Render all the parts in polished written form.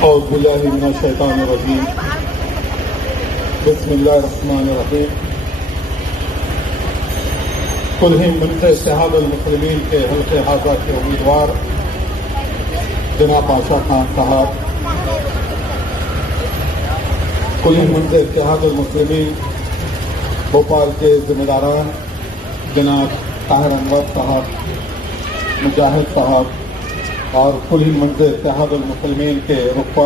औज़ुबिल्लाहिमिनश्शैतानिर्रजीम बिस्मिल्लाहिर्रहमानिर्रहीम। कुल हिंद इत्तेहादुल मुस्लिमीन के हल्के हाजा के उम्मीदवार जनाब बादशाह खान साहब, कुल हिंद इत्तेहादुल मुस्लिमीन भोपाल के जिम्मेदारान जनाब ताहिर अनवर साहब, मुजाहिद साहब और कुल हिंद इत्तेहादुल मुस्लिमीन के रुकबा,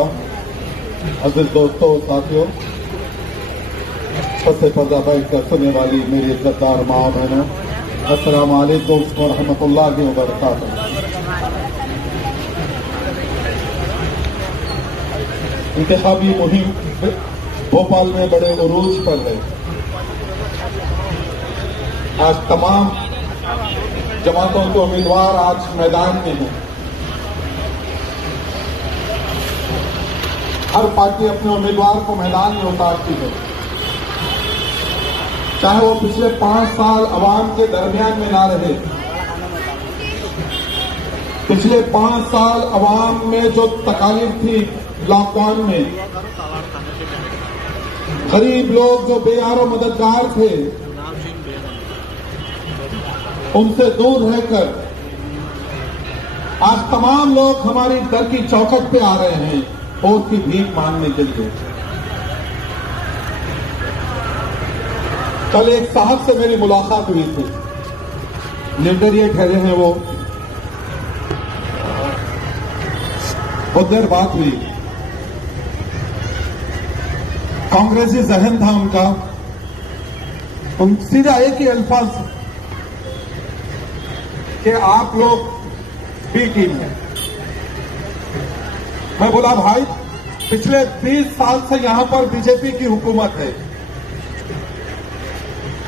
अज़ीज़ दोस्तों साथियों, सबसे पर्दा बैठ कर सुनने वाली मेरी इज्जतदार माँ बहनों, अस्सलामु अलैकुम व रहमतुल्लाहि व बरकातुहू। इंतखाबी मुहिम भोपाल में बड़े उरूज पर है। आज तमाम जमातों के उम्मीदवार आज मैदान में हैं। हर पार्टी अपने उम्मीदवार को मैदान में उतारती है, चाहे वो पिछले 5 साल अवाम के दरमियान में ना रहे। पिछले 5 साल अवाम में जो तकालीफ थी लॉकडाउन में, गरीब लोग जो बेयारो मददगार थे, उनसे दूर रहकर आज तमाम लोग हमारी दर की चौखट पे आ रहे हैं और की भीख मांगने के लिए। कल एक साहब से मेरी मुलाकात हुई थी, लिबरेरिए ठहरे हैं वो, बहुत देर बात हुई। कांग्रेसी जहन था उनका, उन सीधा एक ही अल्फाज कि आप लोग बी टीम हैं। मैं बोला भाई, पिछले 20 साल से यहां पर बीजेपी की हुकूमत है।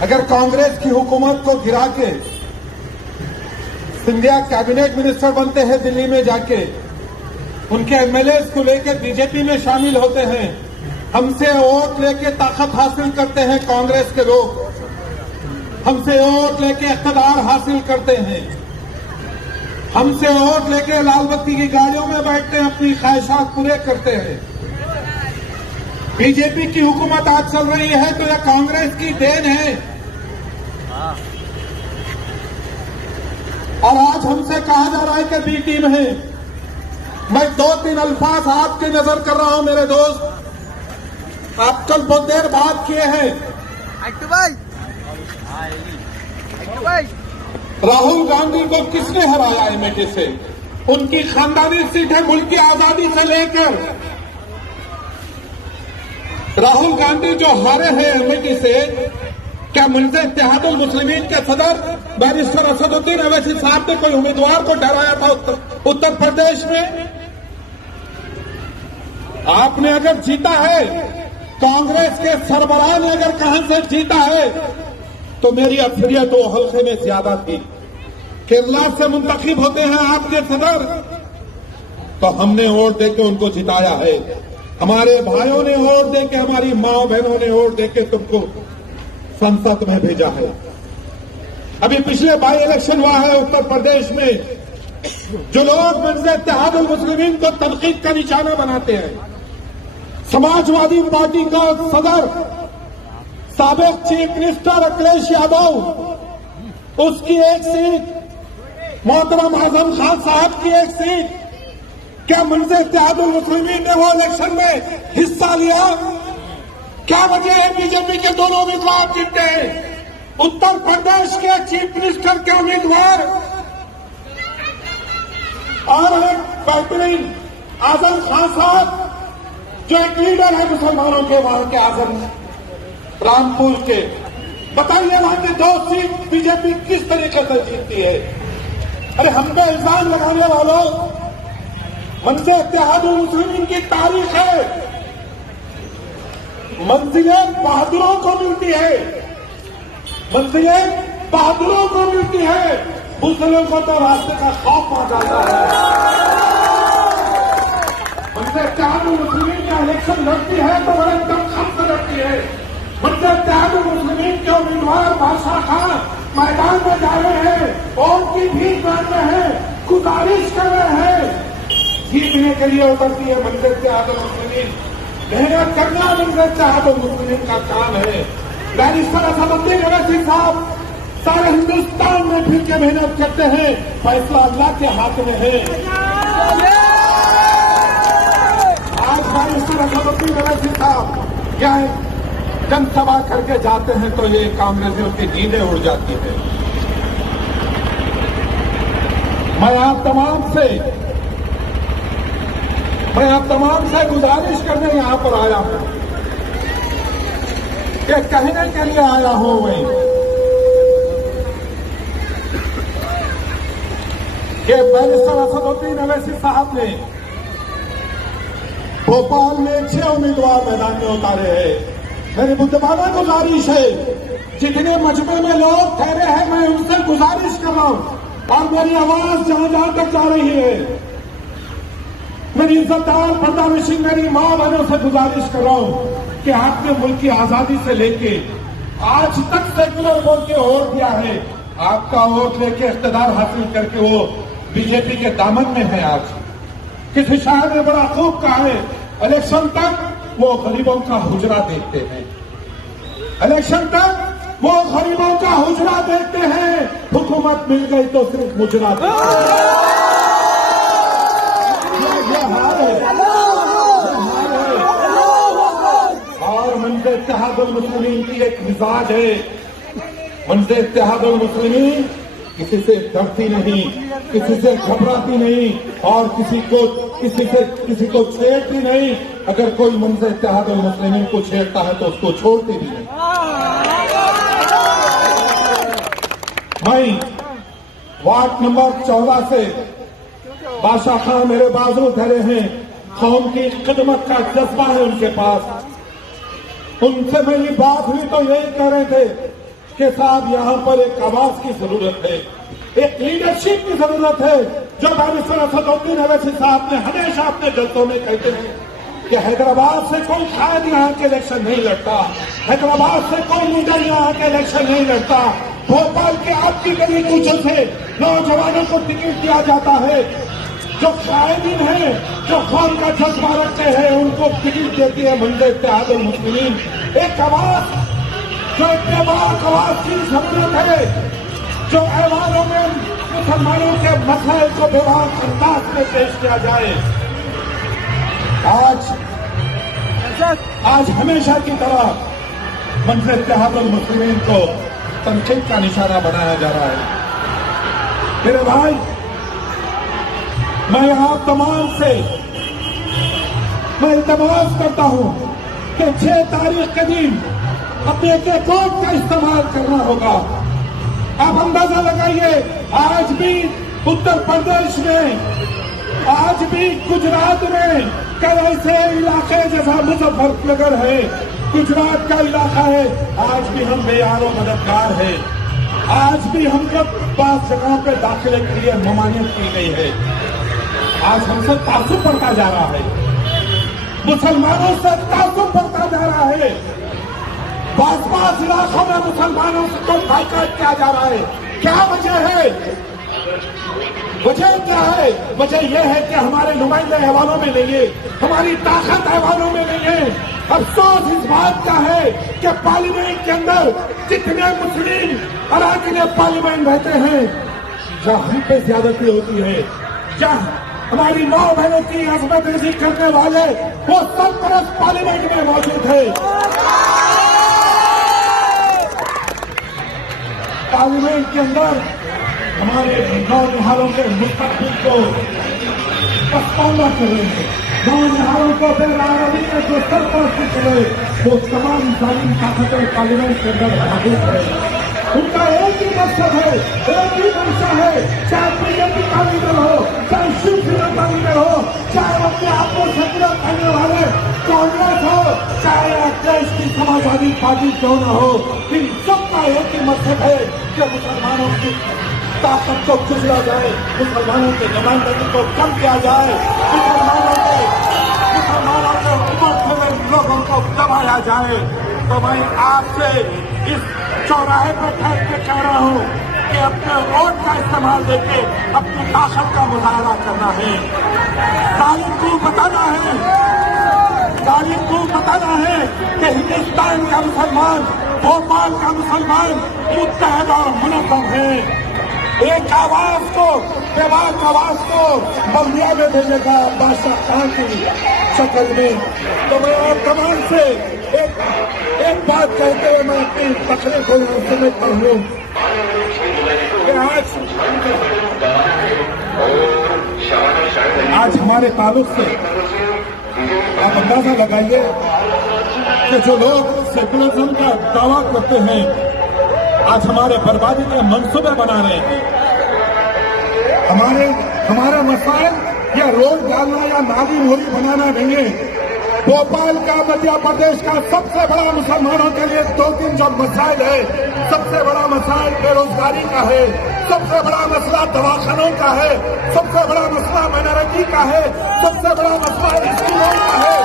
अगर कांग्रेस की हुकूमत को गिरा के सिंधिया कैबिनेट मिनिस्टर बनते हैं, दिल्ली में जाके उनके एमएलए को लेकर बीजेपी में शामिल होते हैं, हमसे वोट लेके ताकत हासिल करते हैं कांग्रेस के लोग, हमसे वोट लेके इख्तिदार हासिल करते हैं, हमसे वोट लेके लाल बत्ती की गाड़ियों में बैठते हैं, अपनी ख्वाहिशात पूरे करते हैं। बीजेपी की हुकूमत आज चल रही है तो यह कांग्रेस की देन है। और आज हमसे कहा जा रहा है कि बी टीम है। मैं 2-3 अल्फाज आपकी नजर कर रहा हूं मेरे दोस्त। आप कल बहुत देर बात किए हैं। राहुल गांधी को किसने हराया अमेठी से? उनकी खानदानी सीट है। मुल्क की आजादी से लेकर राहुल गांधी जो हारे हैं अमेठी से, क्या मुंजे इत्तेहादुल मुस्लिमीन के सदर बैरिस्टर असदुद्दीन अवैसी साहब ने कोई उम्मीदवार को डराया था उत्तर प्रदेश में? आपने अगर जीता है, कांग्रेस के सरबराह ने अगर कहां से जीता है, तो मेरी अक्सरियत वो हल्के में ज्यादा थी। केरला से मुंतखब होते हैं आपके सदर, तो हमने वोट देके उनको जिताया है। हमारे भाइयों ने वोट देके, हमारी माँ बहनों ने वोट देके तुमको संसद में भेजा है। अभी पिछले बाई इलेक्शन हुआ है उत्तर प्रदेश में, जो लोग मुंजे इत्तेहादुल मुस्लिमीन को तनकीद का निशाना बनाते हैं, समाजवादी पार्टी का सदर साबिक चीफ मिनिस्टर अखिलेश यादव, उसकी एक सीट, मोहतरम आजम खान साहब की एक सीट, क्या मुंजे इत्तेहादुल मुस्लिमीन ने वो इलेक्शन में हिस्सा लिया? क्या वजह है बीजेपी के दोनों उम्मीदवार जीते हैं? उत्तर प्रदेश के चीफ मिनिस्टर के उम्मीदवार और एक बेहतरीन आजम खान साहब, जो एक लीडर है मुसलमानों के, वहां के आजम रामपुर के, बताइए वहां की 2 सीट बीजेपी किस तरीके से जीतती है? अरे हम पे इल्जाम लगाने वालों, मुंजे इत्तेहादुल मुस्लिमीन की तारीख है, मंजिलें बहादुरों को मिलती है, मंजिलें बहादुरों को मिलती है, मुस्लिमों को तो रास्ते का खौफ आ जाता है। मुंजे इत्तेहादुल मुस्लिमीन का इलेक्शन लड़ती है तो बड़े दमखम से लड़ती है। मुंजे इत्तेहादुल मुस्लिमीन के उम्मीदवार बादशाह खान मैदान में जा रहे हैं और उनकी भीख मांग रहे हैं, गुजारिश कर रहे हैं, जीतने के लिए उतरती है मंजिल इत्तेहादुल मुस्लिमीन। मेहनत करना मंजिल इत्तेहादुल मुस्लिमीन का काम है। बैरिस्टर असदुद्दीन ओवैसी साहब सारे हिंदुस्तान में फिर के मेहनत करते हैं, फैसला अल्लाह के हाथ में है। आज बैरिस्टर असदुद्दीन ओवैसी साहब क्या जनसभा करके जाते हैं तो ये कांग्रेसियों की नींदें उड़ जाती है। मैं आप तमाम से गुजारिश करने यहां पर आया हूं कि कहने के लिए आया हूं मैं कि बैरिस्टर असदुद्दीन ओवैसी साहब ने भोपाल में 6 उम्मीदवार मैदान में उतारे हैं। मेरी बुद्धमाना गुजारिश है, जितने मजमे में लोग ठहरे हैं मैं उनसे गुजारिश कर रहा हूं और मेरी आवाज जहां जहां तक जा रही है, मेरी इज्जतदार पर्दानशीन मेरी मां बहनों से गुजारिश कर रहा हूं कि आपने मुल्क की आजादी से लेके आज तक सेक्युलर वोट के वोट दिया है। आपका वोट लेके इख्तिदार हासिल करके वो बीजेपी के दामन में है। आज किसी शायर ने बड़ा खूब कहा है, इलेक्शन तक वो गरीबों का हुजरा देखते हैं, इलेक्शन तक वो गरीबों का हुजरा देखते हैं, हुकूमत मिल गई तो सिर्फ मुजरा देखते हैं। ये हाल है और मंजिल इत्तेहादुल मुस्लिमीन की एक मिजाज है। मंजिल इत्तेहादुल मुस्लिमीन किसी से डरती नहीं, किसी से घबराती नहीं और किसी को छेड़ती नहीं। अगर कोई मंजिल इत्तेहादुल मुस्लिमीन को छेड़ता है तो उसको छोड़ती भी नहीं। मैं वार्ड नंबर 14 से बादशाह खान मेरे बाजू धरे हैं, कौम की खिदमत का जज्बा है उनके पास। उनसे मेरी बात हुई तो यही कह रहे थे कि साहब यहां पर एक आवाज की जरूरत है, एक लीडरशिप की जरूरत है। जो बैरिस्टर असदुद्दीन ओवैसी साहब ने हमेशा अपने जलसों में कहते हैं कि हैदराबाद से कोई शायद यहां के इलेक्शन नहीं लड़ता, हैदराबाद से कोई लीडर यहां के इलेक्शन नहीं लड़ता। भोपाल के आपकी गली कूचों से नौजवानों को टिकट दिया जाता है। जो कायदीन है, जो कौम का जज्बा रखते हैं, उनको टिकट देती है मंजिल इत्तेहादुल मुस्लिमीन। एक आवाज जो इत्तेफाक आवाज की जरूरत है, जो ऐवानों में मुसलमानों के मसले को बेबाक अंदाज में पेश किया जाए। आज हमेशा की तरह मंजिल इत्तेहादुल मुस्लिमीन को तनकीद का निशाना बनाया जा रहा है। मेरे भाई, मैं आप तमाम से मैं इल्तमास करता हूं कि 6 तारीख के दिन अपने एक वोट का इस्तेमाल करना होगा। आप अंदाजा लगाइए, आज भी उत्तर प्रदेश में, आज भी गुजरात में कई ऐसे इलाके जैसा मुजफ्फरनगर है, गुजरात का इलाका है, आज भी हम बेयारो मददगार है। आज भी हमको 5 जगहों पे दाखिले के लिए ममानियत की गई है। आज हमसे तासुब बढ़ता जा रहा है, मुसलमानों से तासुब बढ़ता जा रहा है। 5 इलाकों में मुसलमानों से तो बाइकाट किया जा रहा है। क्या वजह है? वजह क्या है? वजह यह है कि हमारे नुमाइंदे ऐवानों में नहीं है, हमारी ताकत ऐवानों में नहीं है। अफसोस इस बात का है कि पार्लियामेंट के अंदर जितने मुस्लिम अराकीन पार्लियामेंट रहते हैं, जहां हम पे ज्यादती होती है, जहां हमारी माँ बहनों की अजमत रेजी करने वाले वो सरपरस्त पार्लियामेंट में मौजूद है। पार्लियामेंट के अंदर हमारे नौजवानों के मुस्तकबिल को पछताना कर रहे हैं, नौजवानों को बेरारवी में जो सरपरस्ती करे वो तमाम जालिम ताकतें पार्लियामेंट के अंदर मौजूद है। उनका एक ही मकसद है, एक ही मंशा है, चाहे बीजेपी का लीडर हो, चाहे शिवसेना का लीडर हो, चाहे अपने आप को सेक्युलर करने वाले कांग्रेस हो, चाहे देश की समाजवादी पार्टी क्यों न हो, इन सबका एक ही मकसद है कि मुसलमानों की ताकत को कुचला जाए, मुसलमानों के नुमाइंदगी को कम किया जाए, मुसलमानों के उम्र में लोगों को दबाया जाए। तो मैं आपसे इस चौराहे पर ठहर के कह रहा हूं कि अपने वोट का इस्तेमाल करके अपनी ताकत का मुजाहरा करना है। तारीख को बताना है कि हिंदुस्तान का मुसलमान, भोपाल का मुसलमान मुत्तहद और मुनज़्ज़म है। एक आवाज को, बेबाक आवाज को बल्दिया में भेजेगा बादशाह खान की शक्ल में। तो मैं आप तमाम से एक बात कहते हुए मैं अपनी तकरीर को समझता हूँ कि आज हमारे ताल्लुक से आप अंदाजा लगाइए कि जो लोग सेकुलरिज्म का दावा करते हैं आज हमारे बर्बादी के मंसूबे बना रहे हैं। हमारे मसाइल या रोड डालना या नाली मोरी बनाना नहीं है। भोपाल का, मध्य प्रदेश का सबसे बड़ा मुसलमानों के लिए 2-3 जो मसाइल है, सबसे बड़ा मसाइल बेरोजगारी का है, सबसे बड़ा मसला दवाखानों का है, सबसे बड़ा मसला माइनॉरिटी का है, सबसे बड़ा मसला स्कूलों का है।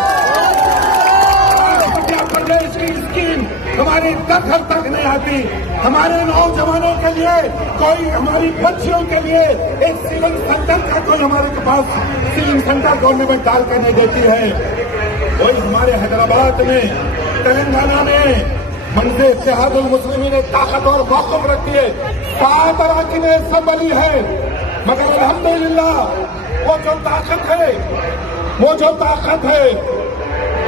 मध्य प्रदेश की स्कीम हमारी घर तक नहीं आती। हमारे नौजवानों के लिए कोई, हमारी बच्चियों के लिए एक सिविल सेंटर का कोई हमारे पास सिविल सेंटर गवर्नमेंट डाल कर नहीं देती है। वही हमारे हैदराबाद में, तेलंगाना में मंजर इत्तेहादुल मुस्लिमीन ने ताकत और मौक़िफ़ रखी है। 7 अरकान असेंबली है, मगर अल्हम्दुलिल्लाह वो जो ताकत है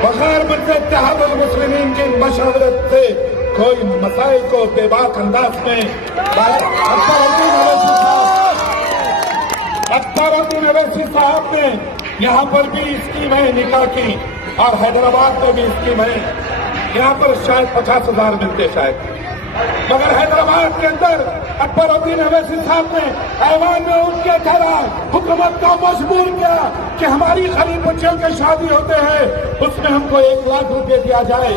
बगैर मंजर इत्तेहादुल मुस्लिमीन की मशवरत से कोई मसाइल को बेबाक अंदाज में अख्तरुद्दीन अवैसी साहब ने यहाँ पर भी स्कीमें निकाह की और हैदराबाद में भी स्कीम है। यहाँ पर शायद 50,000 मिलते शायद, मगर हैदराबाद के अंदर अख्तरुद्दीन अवैसी साहब ने ऐवान में उठ के कहा, हुकूमत को मजबूर किया कि हमारी गरीब बच्चियों की शादी होते हैं उसमें हमको 1 लाख रुपए दिया जाए।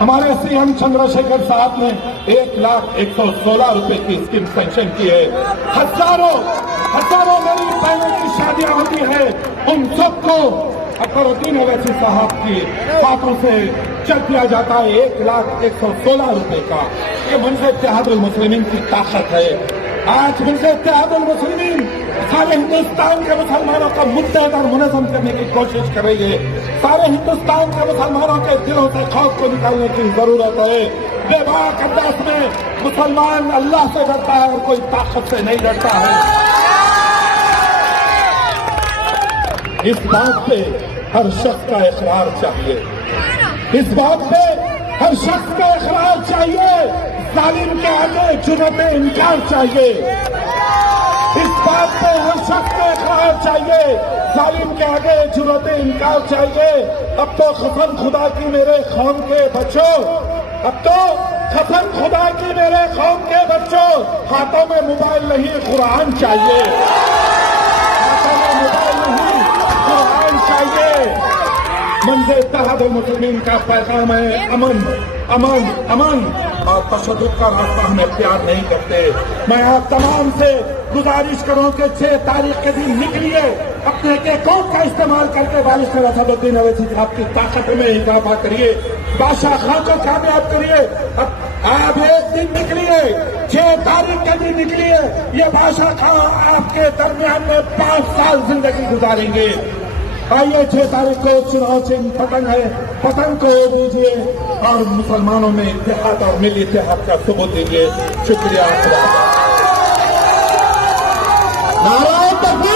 हमारे सीएम चंद्रशेखर साहब ने 1,01,16 रुपए की स्कीम सैंक्शन की है। हजारों गरीब बहनों की शादियां होती है, उन सबको अख्तरुद्दीन अवैसी साहब की हाथों से चेक दिया जाता है 1,01,16 रुपए का। ये मंजर इत्तेहादुल मुस्लिमीन की ताकत है। आज मंजर इत्तेहादुल मुस्लिमीन सारे हिंदुस्तान के मुसलमानों का मुत्तहद और मुनज़्ज़म करने की कोशिश कर रही है। सारे हिंदुस्तान के मुसलमानों के दिलों से खौफ को निकालने की जरूरत है। बेबाक अंदाज में मुसलमान अल्लाह से डरता है और कोई ताकत से नहीं डरता है। इस बात पे हर शख्स का इकरार चाहिए, इस बात पे हर शख्स का इकरार चाहिए। जालिम के आगे जुर्रत इनकार चाहिए, इस बात पे हर शख्स का इकरार चाहिए। जालिम के आगे जुर्रत इनकार चाहिए। अब तो कसम खुदा की मेरे कौम के बच्चों, अब तो कसम खुदा की मेरे कौम के बच्चों, हाथों में मोबाइल नहीं कुरान चाहिए, हाथों में मोबाइल नहीं कुरान चाहिए। मंजर इत्तेहादुल मुस्लिमीन का पैगाम है अमन, अमन, अमन और तशद्दुद का रास्ता हम इख्तियार नहीं करते। मैं आप तमाम से गुजारिश करूं कि 6 तारीख के दिन निकलिए, अपने अकाउंट का इस्तेमाल करके बारिस्टर असदुद्दीन अवैसी साहब की ताकत में इजाफा करिए, बादशाह खान को कामयाब करिए। आप एक दिन निकलिए, 6 तारीख के दिन निकलिए, ये बादशाह खान आपके दरमियान में 5 साल जिंदगी गुजारेंगे। आइए 6 तारीख को चुनाव चिन्ह पतंग है, पतंग को दीजिए और मुसलमानों में इत्तेहाद और मिली इत्तेहाद का सबूत दीजिए। शुक्रिया। नारा